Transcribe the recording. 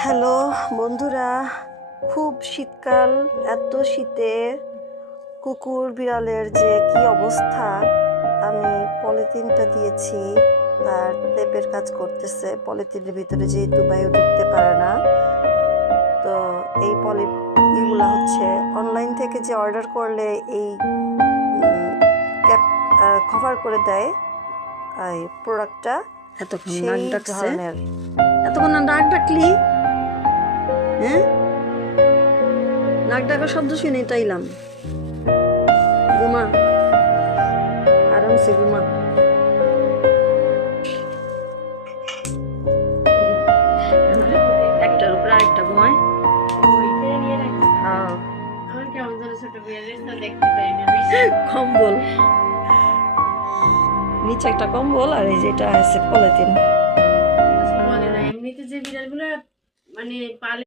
Hello বন্ধুরা, খুব শীতকাল। এত শীতে কুকুর বিড়ালের যে কি অবস্থা। আমি পলিথিনটা দিয়েছি, তার টেপের কাজ করতেছে। পলিথিনের ভিতরে যেহেতু বায়ু ঢুকতে পারে না, তো এই এগুলা হচ্ছে অনলাইন থেকে যে অর্ডার করলে এই ক্যাপ কভার করে দেয় এই প্রোডাক্টটা, এতক্ষণ নাক সেই ডাকছে, ধরনের। এতক্ষণ নাক ডাকলি, হ্যাঁ? নাক ডাকার শব্দ শুনে তাইলাম। ঘুমা, আরামসে ঘুমা। একটার উপর আরেকটা ঘুমায়। হ্যাঁ, কম্বল নিচে একটা কম্বল, আর এই যেটা আছে পলিথিন। এমনিতে যে বিড়ালগুলো মানে পালে